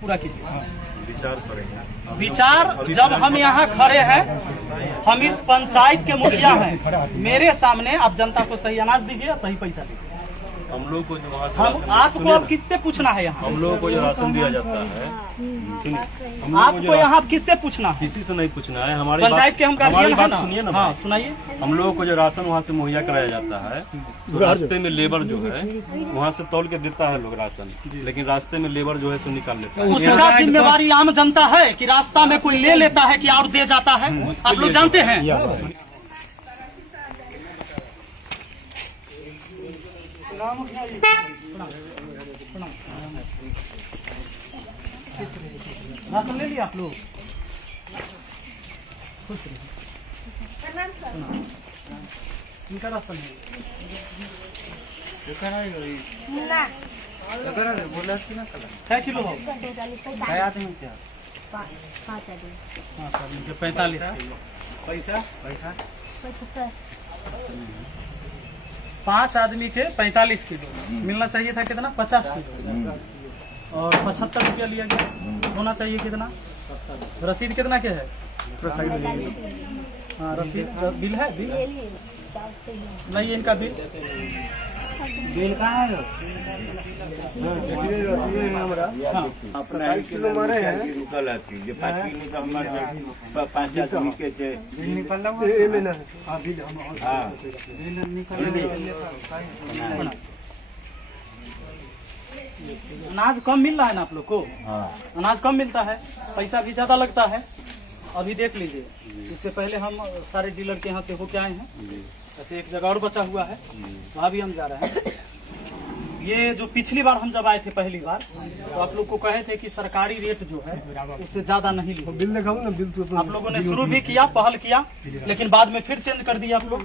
पूरा कीजिए। विचार करेंगे। विचार जब हम यहाँ खड़े हैं, हम इस पंचायत के मुखिया हैं, मेरे सामने आप जनता को सही अनाज दीजिए, सही पैसा दीजिए। हम लोग को जो वहाँ से हम आपको अब किससे पूछना है यहाँ? हम लोगों को जो राशन दिया जाता है, आपको यहाँ किससे पूछना है? किसी से नहीं पूछना है। हमारी पंचायत के हम हमारी बात ना? सुनिए ना। हाँ सुनाइए। हम लोगों को जो राशन वहाँ से मुहैया कराया जाता है, तो रास्ते में लेबर जो है वहाँ से तौल के देता है लोग राशन, लेकिन रास्ते में लेबर जो है सो निकाल लेता है। उसका जिम्मेवारी आम जनता है कि रास्ता में कोई ले लेता है कि और दे जाता है? आप लोग जानते हैं। राशन ले लिया आप लोग? इनका राशन है। क्या किलो हो? 45 किलो। पैसा 5 आदमी के 45 किलो मिलना चाहिए था। कितना? 50 किलो और 75 रुपया लिया गया। होना चाहिए कितना? रसीद कितना के है? हाँ रसीद बिल है। बिल नहीं, इनका बिल कहाँ है? अनाज कम मिल रहा है ना आप लोग को? अनाज कम मिलता है, पैसा भी ज्यादा लगता है। अभी देख लीजिए, इससे पहले हम सारे डीलर के यहाँ से होके आए हैं। ऐसे एक जगह और बचा हुआ है, वहाँ भी हम जा रहे हैं। ये जो पिछली बार हम जब आए थे पहली बार, तो आप लोग को कहे थे कि सरकारी रेट जो है उससे ज्यादा नहीं लीजिए। बिल दिखाओ ना। बिल तो आप लोगों ने शुरू भी किया, पहल किया, लेकिन बाद में फिर चेंज कर दिया आप लोग।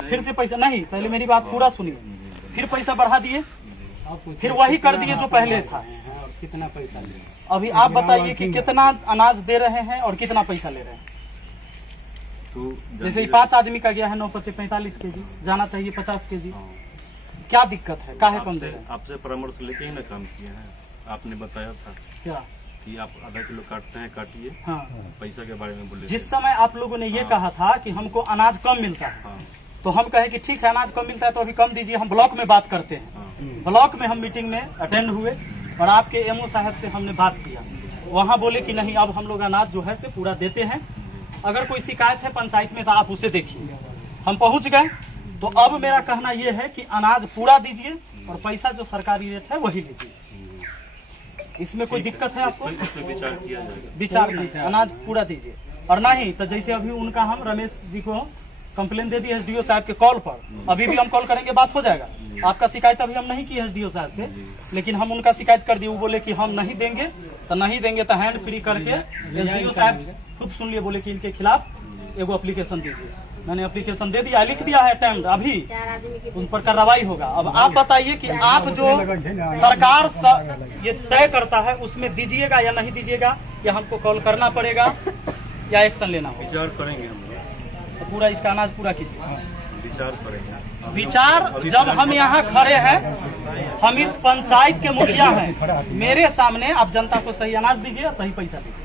फिर से पैसा नहीं, पहले मेरी बात पूरा सुनिए। फिर पैसा बढ़ा दिए, फिर वही कर दिए जो पहले था। कितना पैसा? अभी आप बताइए कि कितना अनाज दे रहे हैं और कितना पैसा ले रहे हैं? तो जैसे 5 आदमी का गया है 9 × 45 kg, जाना चाहिए 50 kg। क्या दिक्कत है? काहे कम दे रहे हैं? आपसे परामर्श लेके ही ना काम किए हैं। आपने बताया था क्या कि आप आधा किलो काटते हैं, काटिए। हाँ, पैसा के बारे में बोले। जिस समय आप लोगों ने ये कहा था कि हमको अनाज कम मिलता है, तो हम कहे कि ठीक है अनाज कम मिलता है तो अभी कम दीजिए, हम ब्लॉक में बात करते हैं। ब्लॉक में हम मीटिंग में अटेंड हुए और आपके एमओ साहब से हमने बात किया। वहाँ बोले कि नहीं, अब हम लोग अनाज जो है से पूरा देते हैं। अगर कोई शिकायत है पंचायत में तो आप उसे देखिए। हम पहुँच गए, तो अब मेरा कहना यह है कि अनाज पूरा दीजिए और पैसा जो सरकारी रेट है वही लीजिए। इसमें कोई दिक्कत है आपको? विचार किया जाएगा। विचार कीजिए, अनाज पूरा दीजिए। और नहीं तो जैसे अभी उनका हम रमेश जी को कंप्लेन दे दी एसडीओ साहब के कॉल पर, अभी भी हम कॉल करेंगे, बात हो जाएगा। आपका शिकायत अभी हम नहीं की एसडीओ साहब से, लेकिन हम उनका शिकायत कर दिए। वो बोले कि हम नहीं देंगे, तो नहीं देंगे तो हैंड फ्री करके एसडीओ साहब खुद सुन लिए, बोले कि इनके खिलाफ एगो एप्लीकेशन दीजिए। मैंने एप्लीकेशन दे दिया, लिख दिया है टाइम, अभी उन पर कार्रवाई होगा। अब आप बताइए कि आप जो सरकार ये तय करता है उसमें दीजिएगा या नहीं दीजिएगा, या हमको कॉल करना पड़ेगा या एक्शन लेना होगा? विचार करेंगे हम लोग। तो पूरा इसका अनाज पूरा कीजिए। विचार करेंगे। विचार जब हम यहाँ खड़े हैं, हम इस पंचायत के मुखिया हैं, मेरे सामने आप जनता को सही अनाज दीजिए, सही पैसा दीजिए।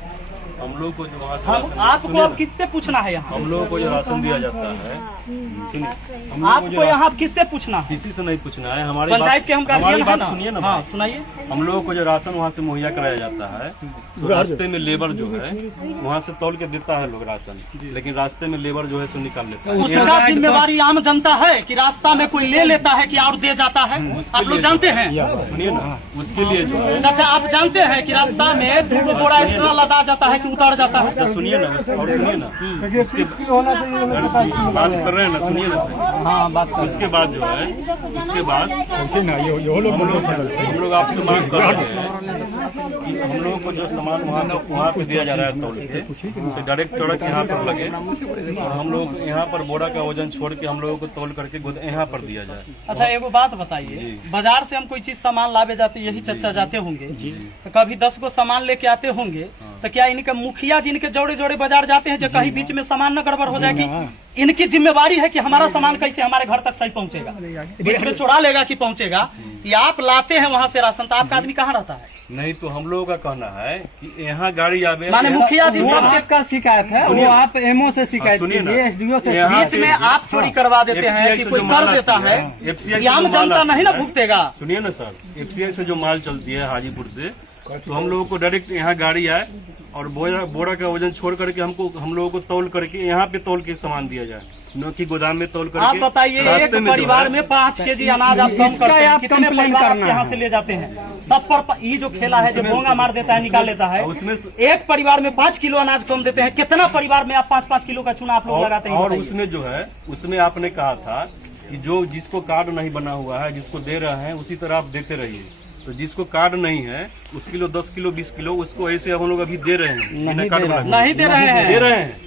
हम लोग को जो वहाँ से हम आपको अब किससे पूछना है यहाँ? हम लोगों को जो राशन दिया जाता है, आपको यहाँ किससे पूछना है? किसी से नहीं पूछना है। हमारी पंचायत के हम हमारी बात ना? सुनिए ना। हाँ सुनाइए। हम लोगों को जो राशन वहाँ से मुहैया कराया जाता है, तो रास्ते में लेबर जो है वहाँ से तौल के देता है लोग राशन, लेकिन रास्ते में लेबर जो है सो निकाल लेता है। उसका जिम्मेवारी आम जनता है कि रास्ता में कोई ले लेता है कि और दे जाता है? आप लोग जानते हैं। सुनिए ना, उसके लिए जो है चाचा आप जानते हैं कि रास्ता में 2 बोरा एक्स्ट्रा लदा जाता है कि उतार जाता है? सुनिए ना, और सुनिए ना, बात कर रहे हैं ना, सुनिए ना। हाँ बात। उसके बाद जो है, उसके बाद हम लोग आपसे मांग कर रहे हैं कि हम लोगों को जो सामान वहाँ पे दिया जा रहा है तौल के, उसे डायरेक्ट ट्रक यहाँ पर लगे और हम लोग यहाँ पर बोरा का वजन छोड़ के हम लोगों को तौल करके यहाँ पर दिया जाए। अच्छा एगो बात बताइए, बाजार से हम कोई चीज सामान लावे जाते, यही चर्चा जाते होंगे, तो कभी 10 को सामान लेके आते होंगे, तो क्या इनके मुखिया जी इनके जोड़े जोड़े बाजार जाते हैं जो कहीं बीच में सामान न गड़बड़ हो जाएगी? इनकी जिम्मेवारी है कि हमारा सामान कैसे हमारे घर तक सही पहुंचेगा, बीच में चुरा लेगा कि पहुंचेगा। कि आप लाते हैं वहां से राशन, तो आपका आदमी कहाँ रहता है? नहीं तो हम लोगों का कहना है कि यहाँ गाड़ी आवे, माने मुखिया जी वो सब आपका शिकायत है, वो आप एमओ से शिकायत सुनिए ना, कीजिए, एसडीओ से। यहाँ बीच में आप चोरी करवा देते हैं FCI कि से कोई जो कर माल देता आती है, FCI से आम जो माल जनता आती नहीं ना है, भुगतेगा। सुनिए ना सर, FCI से जो माल चलती है हाजीपुर से, तो हम लोगों को डायरेक्ट यहाँ गाड़ी आए और बोरा का वजन छोड़ करके हम लोगों को तौल करके यहाँ पे तौल के सामान दिया जाए, न कि गोदाम में तौल करके। आप बताइए, एक रास्ते में जो परिवार है- में 5 केजी अनाज आप कम इसका करते हैं, आप कितने कंप्लेन परिवार करना यहाँ है। से ले जाते हैं? सब पर ये जो खेला है, जो उसमें- बोंगा मार देता है, निकाल लेता है, उसमें- एक परिवार में 5 किलो अनाज कम देते हैं। कितना परिवार में आप 5-5 किलो का चूना आप लोग लगाते हैं? और बताइए। उसमें जो है, उसमें आपने कहा था कि जो जिसको कार्ड नहीं बना हुआ है, जिसको दे रहे हैं उसी तरह आप देते रहिए। तो जिसको कार्ड नहीं है उस किलो 10 किलो 20 किलो उसको ऐसे हम लोग अभी दे रहे हैं, बिना कार्ड बनाए। नहीं दे रहे हैं, दे रहे हैं,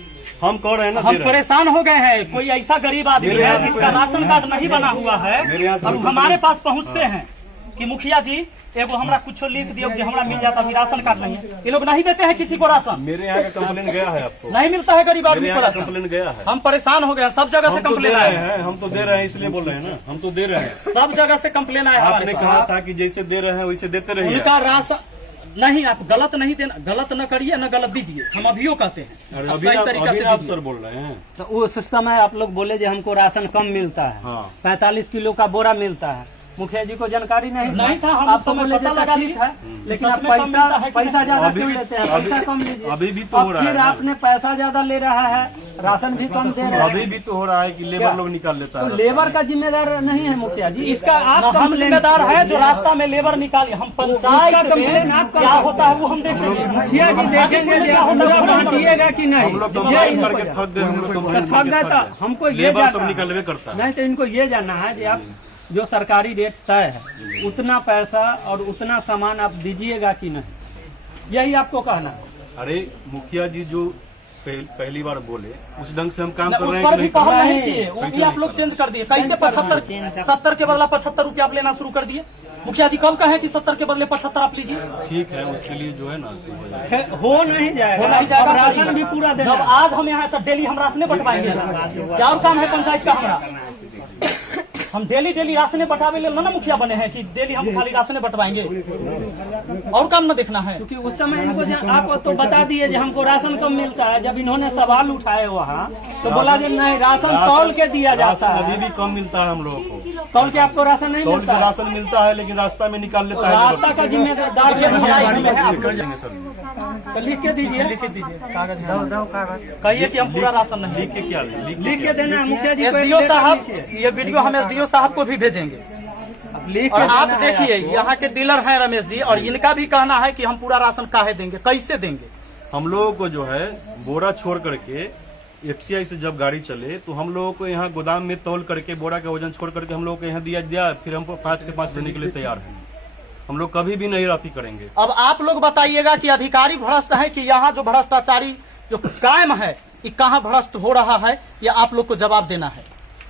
हम कह रहे हैं ना, हम दे रहे हैं। परेशान हो गए हैं। कोई ऐसा गरीब आदमी मेरे यहाँ है से जिसका कोई- राशन कार्ड नहीं बना हुआ है मेरे यहाँ से और कोई- हमारे पास पहुँचते हैं कि मुखिया जी एगो हमरा कुछ लिख दियो कि हमरा मिल जाता, अभी राशन कार्ड नहीं है। ये लोग नहीं देते हैं किसी को राशन, मेरे यहाँ का कंप्लेन गया है आपको, नहीं मिलता है गरीब मेरे आदमी को यहाँ का राशन। कंप्लेन गया है। हम परेशान हो गए हैं, सब जगह से हम तो दे कंप्लेन रहे आए हैं, हैं, हम तो दे रहे हैं, इसलिए बोल रहे हैं ना, हम तो दे रहे हैं। सब जगह से कंप्लेन आया हमारे आपने पास। कहा था कि जैसे दे रहे हैं वैसे देते रहिए। उनका राशन नहीं, आप गलत नहीं देना, गलत न करिए न गलत दीजिए, हम अभियो कहते हैं। अरे आप अभी सही आप तरीका से आप दीजिए। सर बोल रहे हैं। तो उस समय आप लोग बोले जो हमको राशन कम मिलता है, हाँ। 45 किलो का बोरा मिलता है। मुखिया जी को जानकारी नहीं था, हम आप उस तो समय बोले पता जो लगा ठीक लिए। है, लेकिन सच आप में कम मिलता है कि पैसा नहीं? ज्यादा अभी क्यों भी- लेते हैं? अभी- पैसा कम लीजिए। अभी भी तो अब हो रहा फिर है। आपने पैसा ज्यादा ले रहा है, राशन भी कम दे रहा अभी है। भी तो हो रहा है कि लेबर लोग निकाल लेता तो है। लेबर का जिम्मेदार नहीं है मुखिया जी, इसका आप हम कंप्लेन जिम्मेदार है जो रास्ता में लेबर निकाले। हम पंचायत उसका कंप्लेन में आप क्या होता है वो हम देखेंगे। मुखिया जी देखेंगे जो आप पूरा बांटिएगा कि नहीं। हम लोग ये कंप्लेन इनको करके थक गए, हम लोग तो कंप्लेन थक गए करके तो हमको ये लेबर सब जानना है। निकलवे करता है। नहीं तो इनको ये जानना है कि आप जो सरकारी रेट तय है उतना पैसा और उतना सामान आप दीजिएगा कि नहीं, यही आपको कहना है। अरे मुखिया जी जो पहली बार बोले उस ढंग से हम काम कर उस रहे पर हैं भी कि नहीं पहल कर रहे नहीं हैं? किए, वो कैसे भी आप नहीं लोग कर चेंज कर दिए। कैसे 70 के बदला 75 रुपया आप लेना शुरू कर दिए? मुखिया जी कब कहे कि 70 के बदले 75 आप लीजिए? रहे? ठीक है, उसके लिए जो है ना सही हो जाएगा। हो नहीं जाएगा, हो नहीं जाएगा, अब राशन भी पूरा देना जब है। आज हम यहाँ तो डेली हम राशने बंटवाएंगे। क्या और काम है पंचायत का हमारा? हम डेली राशने बंटावे ले ना मुखिया बने हैं कि डेली हम खाली राशने बंटवाएंगे, और काम न देखना है। क्योंकि उस समय इनको आप तो बता दिए कि हमको राशन कम मिलता है। जब इन्होंने सवाल उठाए वहाँ तो बोला कि नहीं, राशन तौल के दिया जाता राशन अभी है। भी कम मिलता है हम लोगों को। तौल के आपको राशन नहीं तौल मिलता के है। राशन मिलता है लेकिन रास्ता में निकाल लेता है। रास्ता का जिम्मेदार देखिए, हमारा इसमें है, आप लोग देंगे सर। तो लिख के दीजिए, लिख दीजिए कागज, कहिए कि हम पूरा राशन नहीं। लिख के क्या लिख के देना है मुखिया जी को। एक एसडीओ लेटर साहब, लिखिए। ये वीडियो हम एसडीओ साहब को भी भेजेंगे। अब लिख और के आप देना है देखिए, आपको। यहाँ के डीलर हैं रमेश जी, और इनका भी कहना है कि हम पूरा राशन काहे देंगे, कैसे देंगे? हम लोगों को जो है बोरा छोड़ करके FCI से जब गाड़ी चले तो हम लोगों को यहाँ गोदाम में तौल करके बोरा का वजन छोड़ करके हम लोगों को यहाँ दिया, फिर हमको 5 के 5 देने के लिए तैयार है। हम लोग कभी भी नहीं राफी करेंगे। अब आप लोग बताइएगा कि अधिकारी भ्रष्ट है कि यहाँ जो भ्रष्टाचारी जो कायम है ये कहाँ भ्रष्ट हो रहा है, या आप लोग को जवाब देना है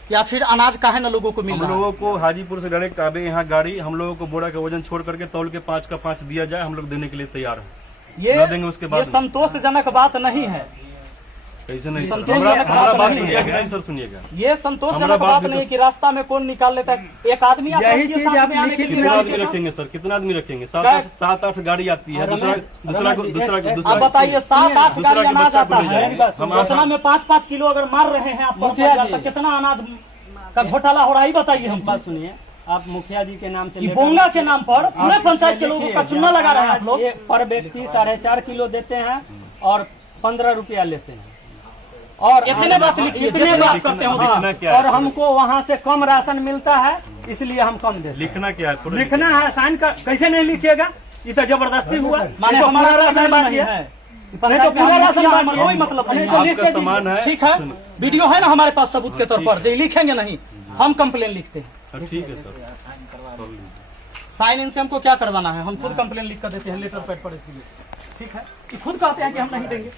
कि आखिर अनाज काहे न लोगों को मिल हम रहा है? लोगों को हाजीपुर से डायरेक्ट आवे यहाँ गाड़ी, हम लोगों को बोरा का वजन छोड़ करके तौल के 5 का 5 दिया जाए, हम लोग देने के लिए तैयार है। ये ना देंगे उसके बाद ये संतोषजनक बात नहीं है। कैसे नहीं सर? संतोष हमारा जनक हमारा बात बात नहीं है। सुनिएगा, नहीं सर सुनिएगा। ये हमारा संतोषजनक बात बात भी नहीं तो- कि रास्ता में कौन निकाल लेता है। एक आदमी आप यही रखिए चीज साथ आप में आने के लिखित लिए कितना में आदमी आगे रखेंगे सर? कितना आदमी रखेंगे? क्या? 7-8 गाड़ी आती है। दूसरा आप बताइए, 7-8 दूसरा गाड़ी के अनाज बच्चा आता को ले है, जाएंगे। हम उतना में 5-5 किलो अगर मार रहे हैं आप मुखिया जी। तो कितना अनाज का घोटाला हो रहा है, ये बताइए हम। बात सुनिए, आप मुखिया जी के नाम से ये लेटर- बोंगा के नाम पर पूरे आप पंचायत के लोगों लिखिए, का चुनाव लगा रहे हैं आप लोग। ये पर व्यक्ति 4.5 किलो देते हैं और 15 रुपया लेते हैं। और इतने बात लिखिए, इतने जितने बात आप करते हो। लिखना हाँ, क्या है? और हमको वहाँ से कम राशन मिलता है, इसलिए हम कम देते हैं। लिखना क्या है? थोड़ा लिखना है, साइन का कैसे नहीं लिखिएगा? ये तो जबरदस्ती हुआ। माने ये तो हमारा पूरा राशन राशन नहीं बांटिए। है, नहीं तो पूरा राशन बांटिए, बांटिए। कोई मतलब नहीं नहीं तो लिख आपका के सामान है। ठीक है, वीडियो है ना हमारे पास सबूत के तौर पर, जो लिखेंगे नहीं हम कंप्लेन लिखते हैं। हाँ, ठीक है सर, कर लीजिए। साइन इन से हमको क्या करवाना है, हम खुद कंप्लेन लिख कर देते हैं लेटर पैड पर, इसलिए ठीक है। ये खुद कहते हैं कि हम नहीं देंगे।